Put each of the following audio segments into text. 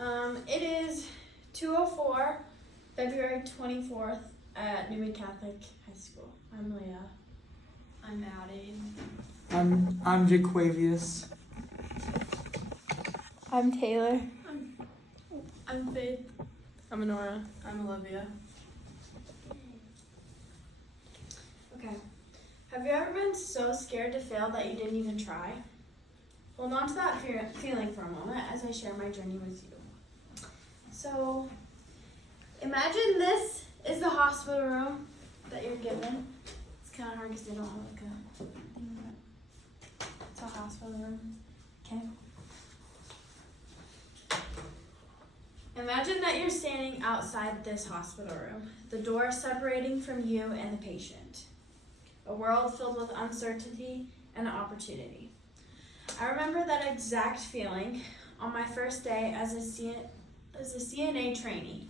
It is 2:04, February 24th at Newman Catholic High School. I'm Leah. I'm Maddie. I'm Jaquavius. I'm Taylor. I'm Faith. I'm Honora. I'm Olivia. Okay. Have you ever been so scared to fail that you didn't even try? Hold on to that feeling for a moment as I share my journey with you. So, imagine this is the hospital room that you're given. It's kind of hard because they don't have like a thing, but it's a hospital room. Okay. Imagine that you're standing outside this hospital room, the door separating from you and the patient. A world filled with uncertainty and opportunity. I remember that exact feeling on my first day as a CNA trainee.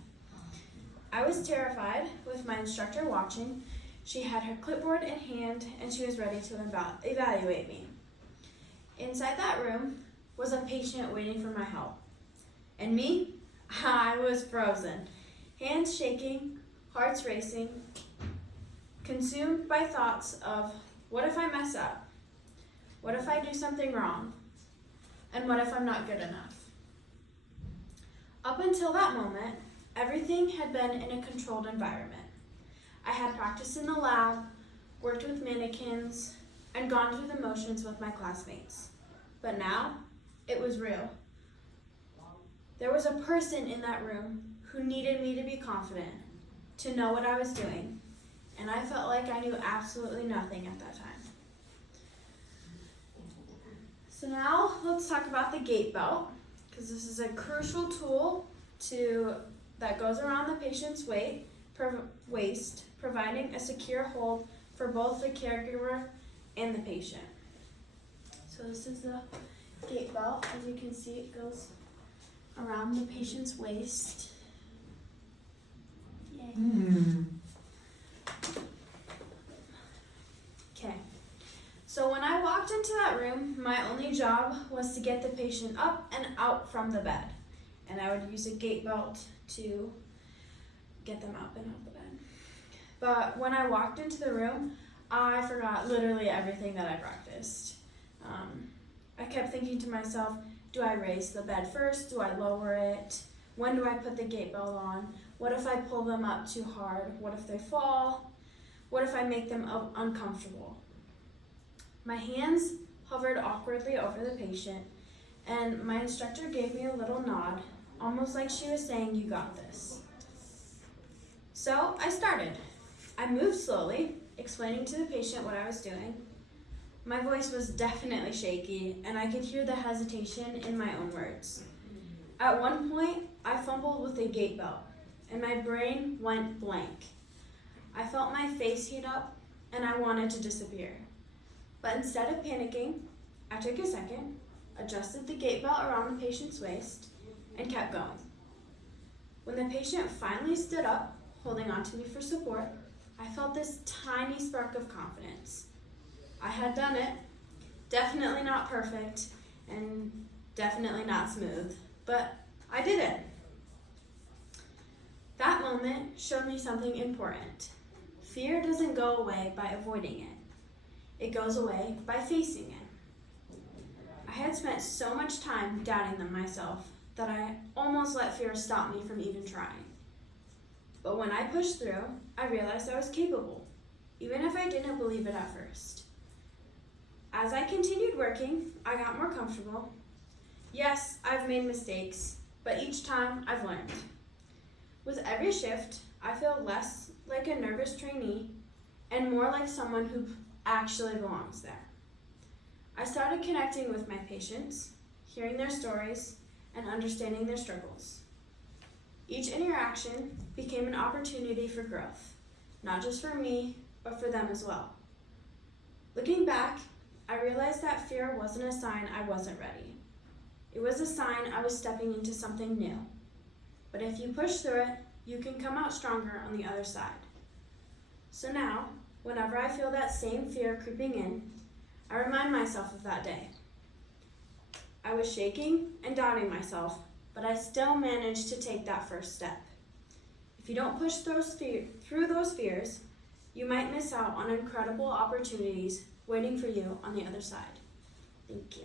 I was terrified with my instructor watching. She had her clipboard in hand and she was ready to evaluate me. Inside that room was a patient waiting for my help. And me, I was frozen, hands shaking, hearts racing, consumed by thoughts of, what if I mess up? What if I do something wrong? And what if I'm not good enough? Up until that moment, everything had been in a controlled environment. I had practiced in the lab, worked with mannequins, and gone through the motions with my classmates. But now, it was real. There was a person in that room who needed me to be confident, to know what I was doing, and I felt like I knew absolutely nothing at that time. So now let's talk about the gait belt, because this is a crucial tool that goes around the patient's waist, providing a secure hold for both the caregiver and the patient. So this is the gait belt. As you can see, it goes around the patient's waist. Yay. Okay. So when I walked into that room, my only job was to get the patient up and out from the bed. And I would use a gait belt to get them up and out of the bed. But when I walked into the room, I forgot literally everything that I practiced. I kept thinking to myself, do I raise the bed first? Do I lower it? When do I put the gait belt on? What if I pull them up too hard? What if they fall? What if I make them uncomfortable? My hands hovered awkwardly over the patient, and my instructor gave me a little nod, almost like she was saying, you got this. So I started. I moved slowly, explaining to the patient what I was doing. My voice was definitely shaky, and I could hear the hesitation in my own words. At one point, I fumbled with a gait belt, and my brain went blank. I felt my face heat up, and I wanted to disappear. But instead of panicking, I took a second, adjusted the gait belt around the patient's waist, and kept going. When the patient finally stood up, holding onto me for support, I felt this tiny spark of confidence. I had done it, definitely not perfect, and definitely not smooth, but I did it. That moment showed me something important. Fear doesn't go away by avoiding it. It goes away by facing it. I had spent so much time doubting them myself that I almost let fear stop me from even trying. But when I pushed through, I realized I was capable, even if I didn't believe it at first. As I continued working, I got more comfortable. Yes, I've made mistakes, but each time I've learned. With every shift, I feel less like a nervous trainee and more like someone who actually belongs there. I started connecting with my patients, hearing their stories, and understanding their struggles. Each interaction became an opportunity for growth, not just for me, but for them as well. Looking back, I realized that fear wasn't a sign I wasn't ready. It was a sign I was stepping into something new. But if you push through it, you can come out stronger on the other side. So now, whenever I feel that same fear creeping in, I remind myself of that day. I was shaking and doubting myself, but I still managed to take that first step. If you don't push through those fears, you might miss out on incredible opportunities waiting for you on the other side. Thank you.